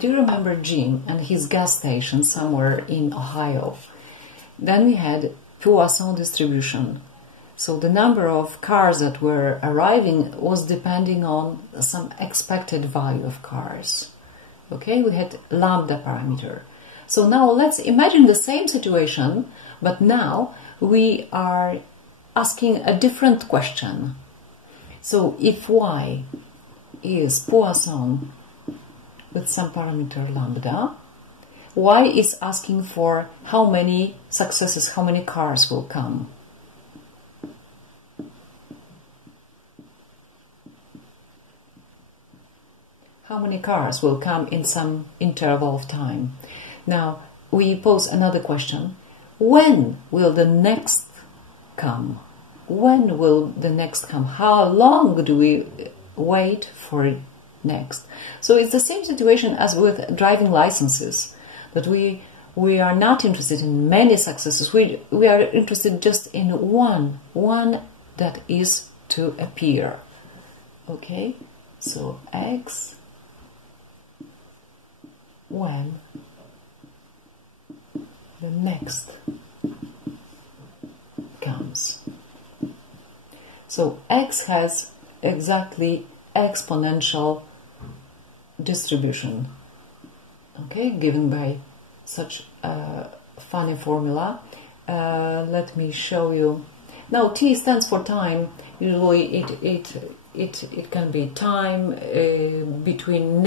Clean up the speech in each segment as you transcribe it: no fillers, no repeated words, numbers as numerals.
do you remember Jim and his gas station somewhere in Ohio? Then we had Poisson distribution. So the number of cars that were arriving was depending on some expected value of cars. Okay, we had lambda parameter. So now let's imagine the same situation, but now we are asking a different question. So if y is Poisson with some parameter lambda, y is asking for how many successes, how many cars will come. How many cars will come in some interval of time. Now, we pose another question. When will the next come? When will the next come? How long do we wait for it next? So it's the same situation as with driving licenses, that we are not interested in many successes. We are interested just in one that is to appear. Okay, so x when the next comes. So x has exactly exponential distribution, okay, given by such a funny formula. Let me show you. Now t stands for time. Usually it can be time between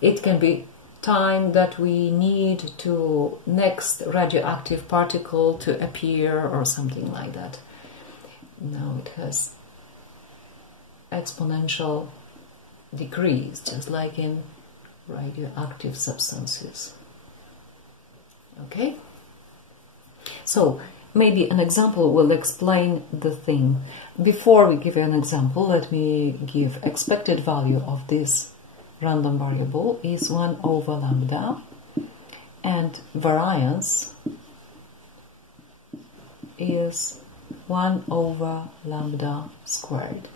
it can be time that we need to next radioactive particle to appear or something like that. Now it has exponential decrease, just like in radioactive substances. Okay? So maybe an example will explain the thing. Before we give you an example, let me give expected value of this random variable is 1 over lambda, and variance is 1 over lambda squared.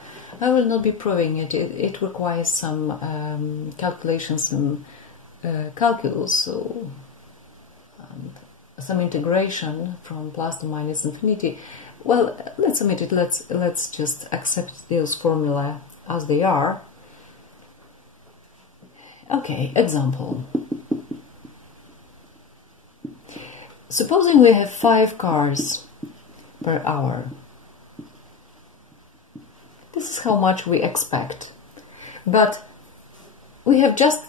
I will not be proving it. It requires some calculations and calculus, so some integration from plus to minus infinity. Well, let's omit it. Let's just accept those formula as they are. Okay, example. Supposing we have 5 cars per hour. This is how much we expect. But we have just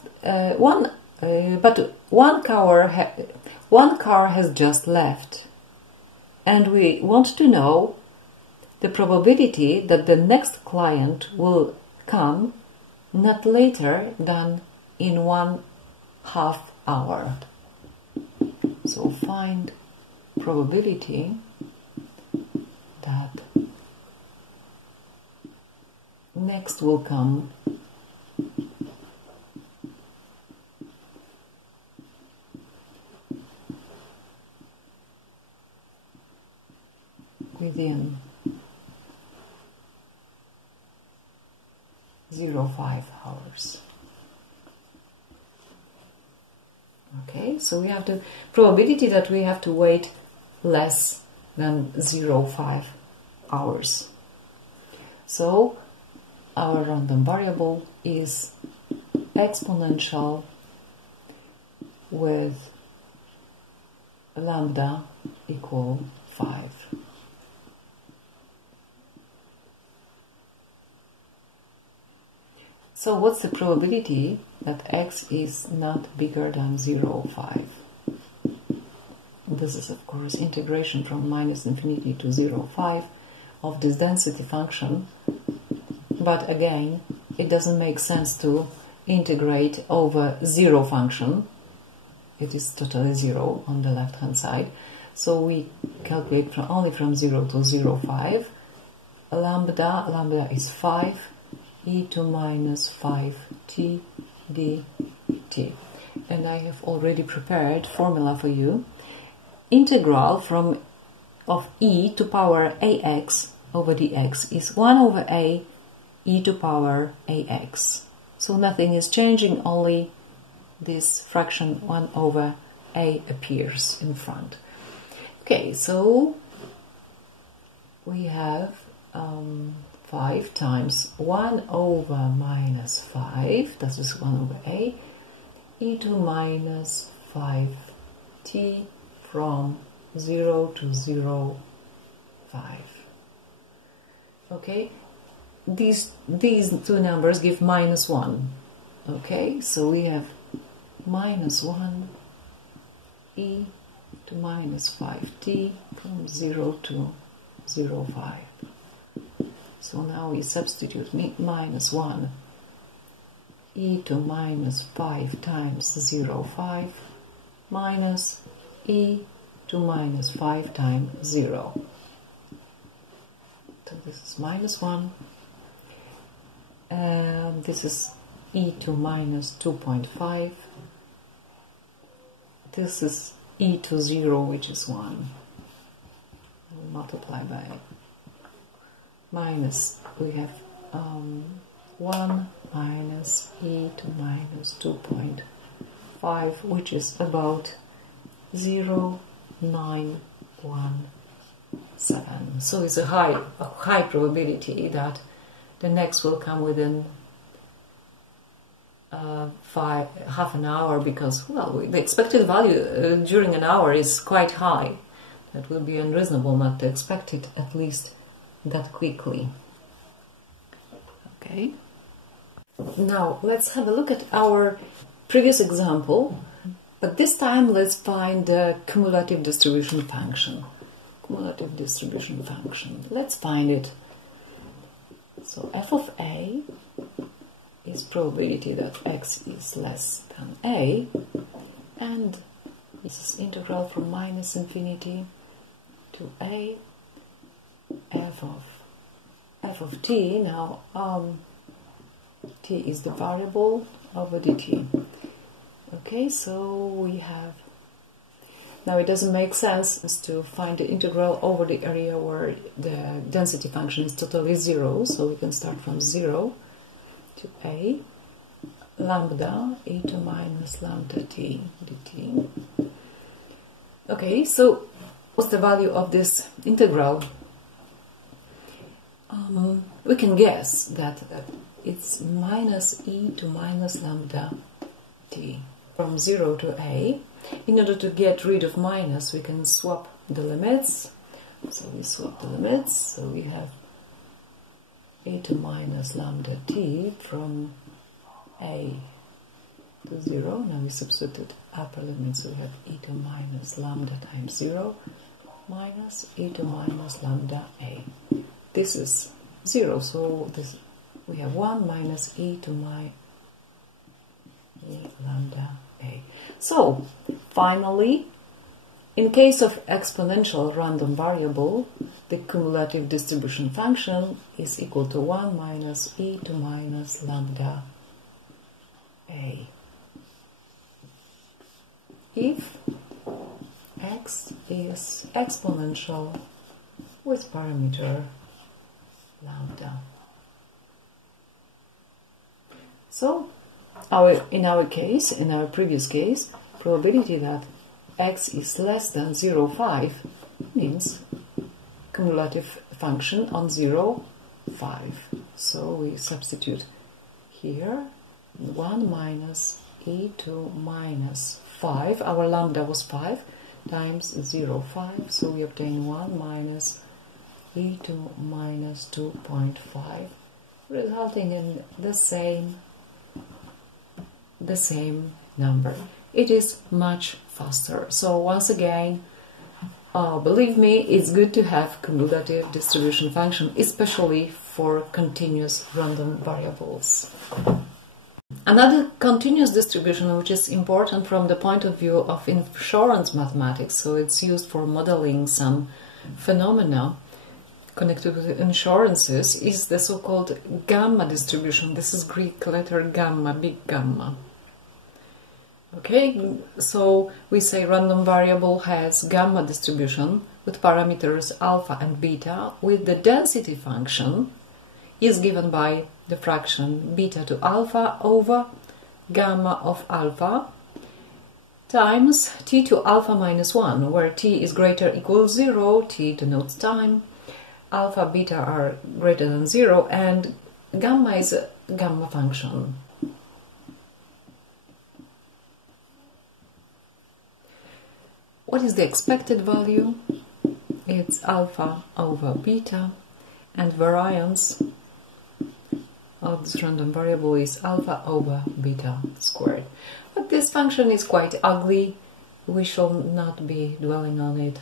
one car has just left. And we want to know the probability that the next client will come not later than in 1/2 hour. So find probability that next will come within 0.5 hours. Okay, so we have the probability that we have to wait less than 0.5 hours. So our random variable is exponential with lambda equal 5. So what's the probability that x is not bigger than 0.5? This is, of course, integration from minus infinity to 0.5 of this density function. But again, it doesn't make sense to integrate over 0 function. It is totally 0 on the left-hand side. So we calculate only from 0 to 0.5. Lambda is 5. e to minus 5t dt. And I have already prepared formula for you. Integral of e to power ax over dx is 1 over a e to power ax. So nothing is changing, only this fraction 1 over a appears in front. Okay, so we have 5 times 1 over minus 5, that is 1 over a, e to minus 5t from 0 to 0, 5. Okay, these two numbers give minus 1. Okay, so we have minus 1 e to minus 5t from 0 to 0, 5. So now we substitute minus 1 e to minus 5 times 0, 5 minus e to minus 5 times 0. So this is minus 1, and this is e to minus 2.5. This is e to 0, which is 1. We'll multiply by minus, we have 1 minus e to minus 2.5, which is about 0.917. So it's a high probability that the next will come within half an hour, because, well, the expected value during an hour is quite high. That will be unreasonable not to expect it at least that quickly. Okay. Now let's have a look at our previous example, but this time let's find the cumulative distribution function. Cumulative distribution function. Let's find it. So f of a is probability that x is less than a, and this is integral from minus infinity to a f of t. Now t is the variable over dt. Okay, so we have, now it doesn't make sense to find the integral over the area where the density function is totally 0, so we can start from 0 to a lambda e to minus lambda t dt. Okay, so what's the value of this integral? We can guess that it's minus e to minus lambda t from 0 to a. In order to get rid of minus, we can swap the limits. So we swap the limits, so we have e to minus lambda t from a to 0. Now we substitute upper limits, so we have e to minus lambda times 0 minus e to minus lambda a. This is 0, so this we have 1 minus e to lambda a. So finally, in case of exponential random variable, the cumulative distribution function is equal to 1 minus e to minus lambda a. If x is exponential with parameter lambda. So in our previous case, probability that x is less than 0.5 means cumulative function on 0.5. So we substitute here 1 minus e to minus 5, our lambda was 5, times 0.5, so we obtain 1 minus e to minus 2.5, resulting in the same number. It is much faster. So once again, believe me, it's good to have cumulative distribution function, especially for continuous random variables. Another continuous distribution, which is important from the point of view of insurance mathematics, so it's used for modeling some phenomena connected with insurances, is the so-called gamma distribution. This is Greek letter gamma, big gamma. Okay, so we say random variable has gamma distribution with parameters alpha and beta with the density function is given by the fraction beta to alpha over gamma of alpha times t to alpha minus 1, where t is greater or equal 0, t denotes time, alpha, beta are greater than 0, and gamma is a gamma function. What is the expected value? It's alpha over beta, and variance of this random variable is alpha over beta squared. But this function is quite ugly. We shall not be dwelling on it.